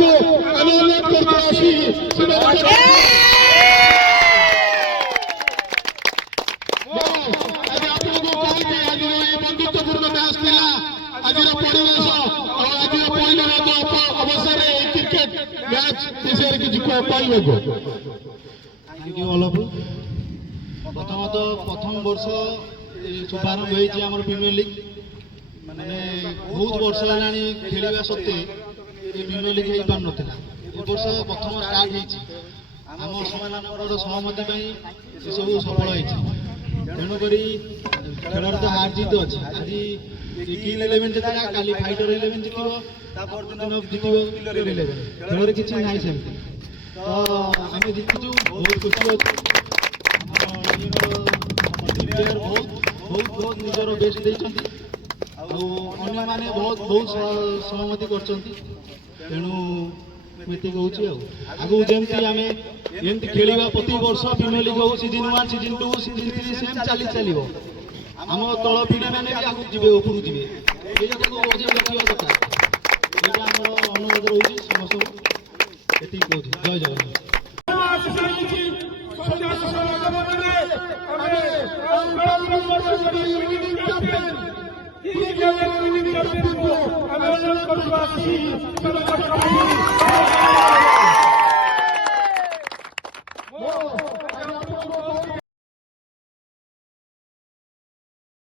आपको अनुरोध करते आसी बंधुत्वपूर्ण मैच थिला आज परिवेश आज परिणाम अवसर क्रिकेट मैच विषय किसी कहबो थैंक यू ऑल ऑफ प्रथमत प्रथम वर्ष शुभारंभ होती आम प्रीमियर लीग माने बहुत वर्ष है खेलवा सत्वे प्रीमियर लीग हो पार ना वर्ष प्रथम स्टार्ट होम समान सहमति सब सफल हो तेणुक खेल तो हार जीत अच्छे आज किंग 11 जितला काली फाइटर 11 जितब जितब किलर 11 खेल किसी ना सेमती तो आम जीतु बहुत खुशी अच्छे प्लेयर बहुत निजर बेस्ट देते मैंने बहुत सहमति करेणु ये कहूँ आगू जमी आम एमती खेलवा प्रति वर्ष प्रीमियर लीग हो सीजन 1 सीजन 2 सीजन 3 सेम चलो आम तल पिढ़ी मैंने भी आगे जी उपरू जी ये बजे देखा दरकार ये अनुरोध रोचे समस्त ये कहूँ जय जगन्नाथ I'm